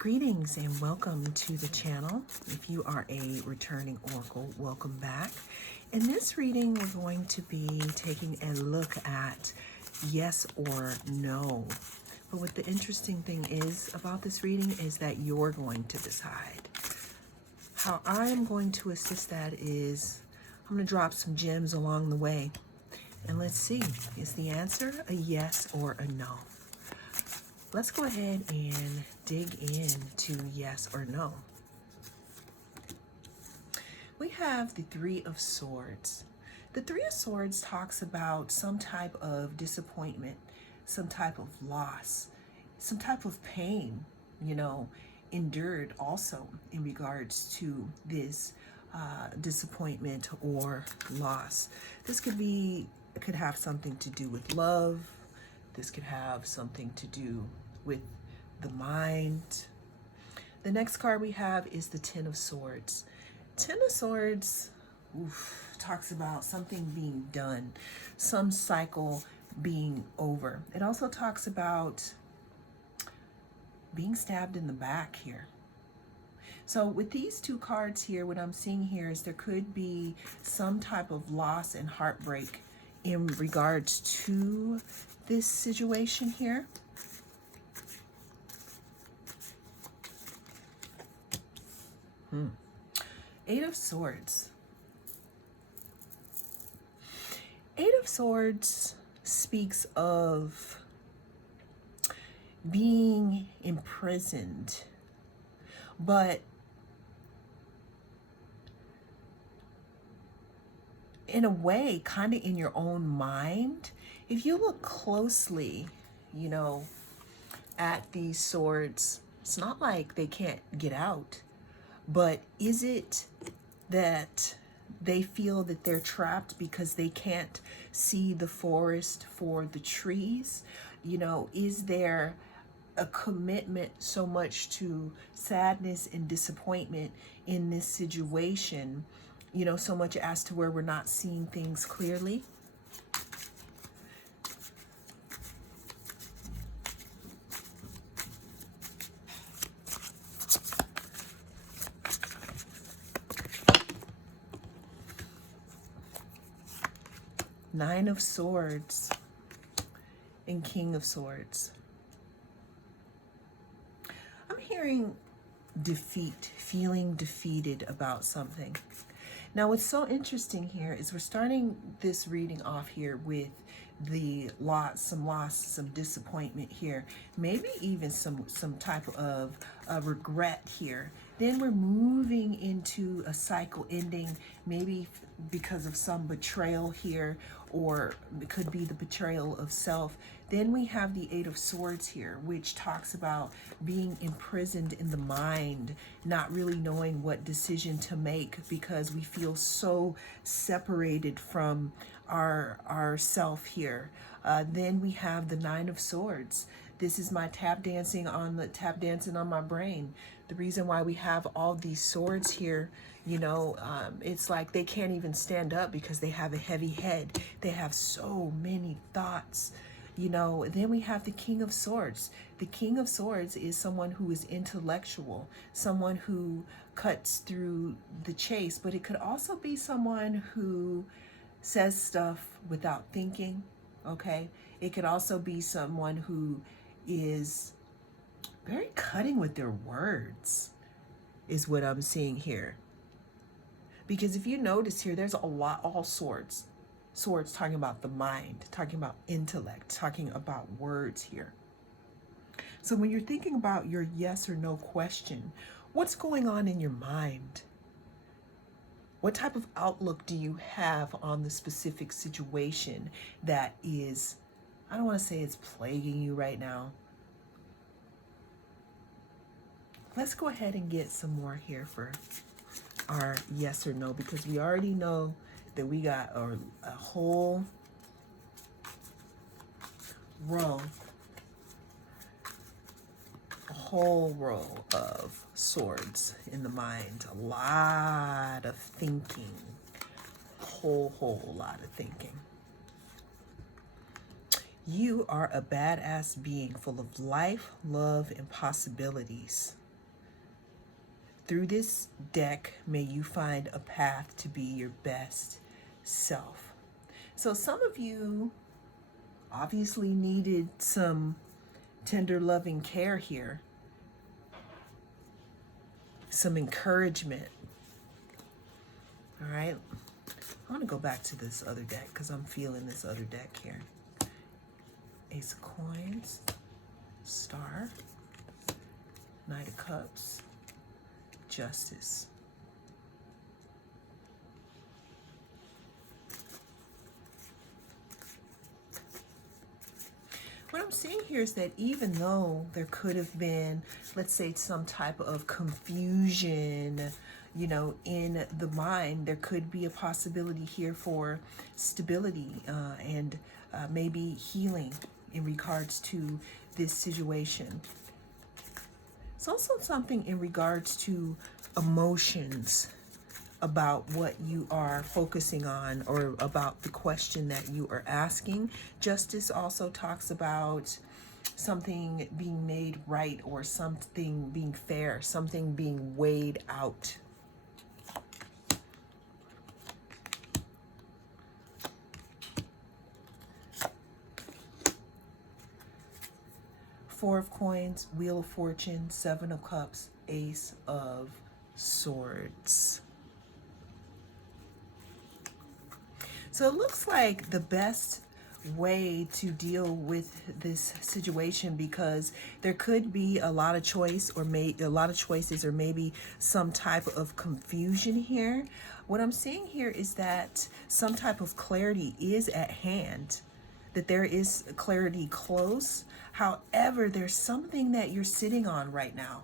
Greetings and welcome to the channel. If you are a returning oracle, welcome back. In this reading, we're going to be taking a look at yes or no. But what the interesting thing is about this reading is that you're going to decide. How I am going to assist that is I'm going to drop some gems along the way. And let's see, is the answer a yes or a no? Let's go ahead and dig into yes or no. We have the Three of Swords. The Three of Swords talks about some type of disappointment, some type of loss, some type of pain, endured also in regards to this disappointment or loss. This could have something to do with love. This could have something to do with the mind. The next card we have is the Ten of Swords. Ten of Swords talks about something being done, some cycle being over. It also talks about being stabbed in the back here. So with these two cards here, what I'm seeing here is there could be some type of loss and heartbreak in regards to this situation here. Eight of Swords. Eight of Swords speaks of being imprisoned, but in a way, kind of in your own mind. If you look closely, at these swords, it's not like they can't get out, but is it that they feel that they're trapped because they can't see the forest for the trees? Is there a commitment so much to sadness and disappointment in this situation, so much as to where we're not seeing things clearly? Nine of Swords and King of Swords. I'm hearing defeat, feeling defeated about something. Now, what's so interesting here is we're starting this reading off here with some loss, some disappointment here, maybe even some type of regret here. Then we're moving into a cycle ending, maybe because of some betrayal here, or it could be the betrayal of self. Then we have the Eight of Swords here, which talks about being imprisoned in the mind, not really knowing what decision to make because we feel so separated from our self here. Then we have the Nine of Swords. This is my tap dancing on my brain. The reason why we have all these swords here, it's like they can't even stand up because they have a heavy head. They have so many thoughts. Then we have the King of Swords. The King of Swords is someone who is intellectual, someone who cuts through the chase, but it could also be someone who says stuff without thinking, okay? It could also be someone who is very cutting with their words, is what I'm seeing here. Because if you notice here, there's a lot, all swords talking about the mind, talking about intellect, talking about words here. So when you're thinking about your yes or no question, what's going on in your mind? What type of outlook do you have on the specific situation that is, I don't want to say it's plaguing you right now. Let's go ahead and get some more here for our yes or no, because we already know that we got a whole row of swords in the mind. A lot of thinking, whole lot of thinking. You are a badass being full of life, love, and possibilities. Through this deck, may you find a path to be your best self. So some of you obviously needed some tender, loving care here, some encouragement. All right. I want to go back to this other deck because I'm feeling this other deck here. Ace of Coins, Star, Knight of Cups, Justice. What I'm seeing here is that even though there could have been, let's say, some type of confusion, you know, in the mind, there could be a possibility here for stability and maybe healing in regards to this situation. It's also something in regards to emotions about what you are focusing on or about the question that you are asking. Justice also talks about something being made right or something being fair, something being weighed out. Four of Coins, Wheel of Fortune, Seven of Cups, Ace of Swords. So it looks like the best way to deal with this situation, because there could be a lot of choices or maybe some type of confusion here. What I'm seeing here is that some type of clarity is at hand, that there is clarity close. However, there's something that you're sitting on right now.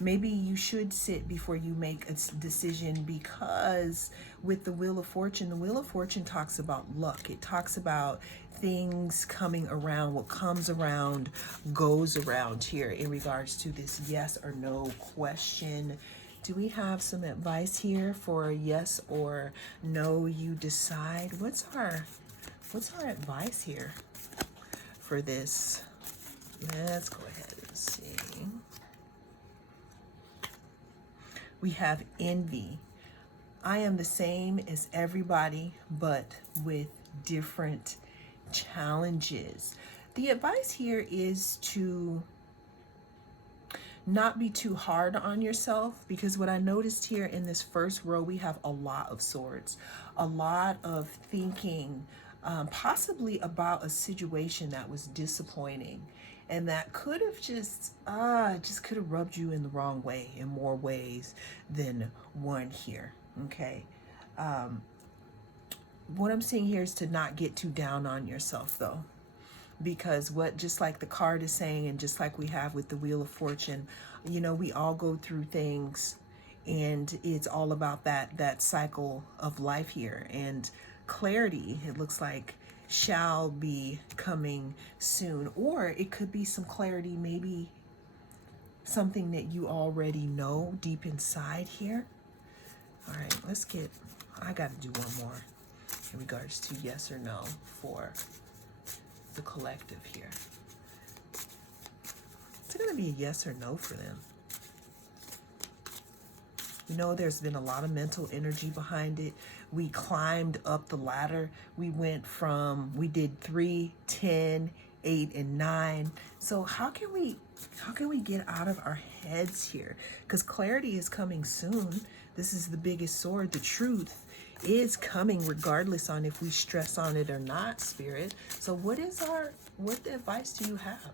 Maybe you should sit before you make a decision, because with the Wheel of Fortune talks about luck. It talks about things coming around. What comes around goes around here in regards to this yes or no question. Do we have some advice here for yes or no? You decide. What's our advice here for this? Let's go ahead and see. We have envy. I am the same as everybody, but with different challenges. The advice here is to not be too hard on yourself, because what I noticed here in this first row, we have a lot of swords, a lot of thinking, possibly about a situation that was disappointing. And that could have just could have rubbed you in the wrong way in more ways than one here, okay? What I'm seeing here is to not get too down on yourself, though. Because just like the card is saying, and just like we have with the Wheel of Fortune, you know, we all go through things, and it's all about that cycle of life here. And clarity, it looks like, shall be coming soon, or it could be some clarity, maybe something that you already know deep inside here. All right, I got to do one more in regards to yes or no for the collective here. It's going to be a yes or no for them. You know, there's been a lot of mental energy behind it. We climbed up the ladder. We did 3, 10, 8, and 9. So how can we get out of our heads here? Because clarity is coming soon. This is the biggest sword. The truth is coming regardless on if we stress on it or not, Spirit. So what advice do you have?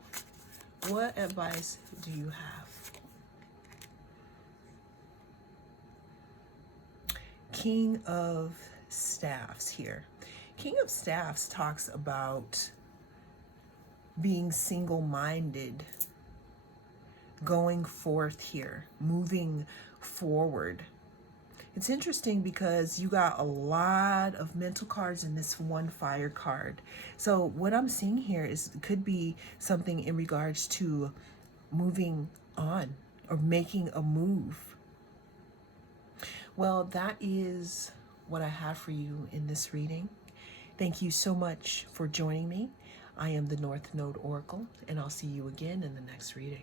What advice do you have? King of Staffs here. King of Staffs talks about being single-minded, going forth here, moving forward. It's interesting because you got a lot of mental cards in this one fire card. So what I'm seeing here could be something in regards to moving on or making a move. Well, that is what I have for you in this reading. Thank you so much for joining me. I am the North Node Oracle, and I'll see you again in the next reading.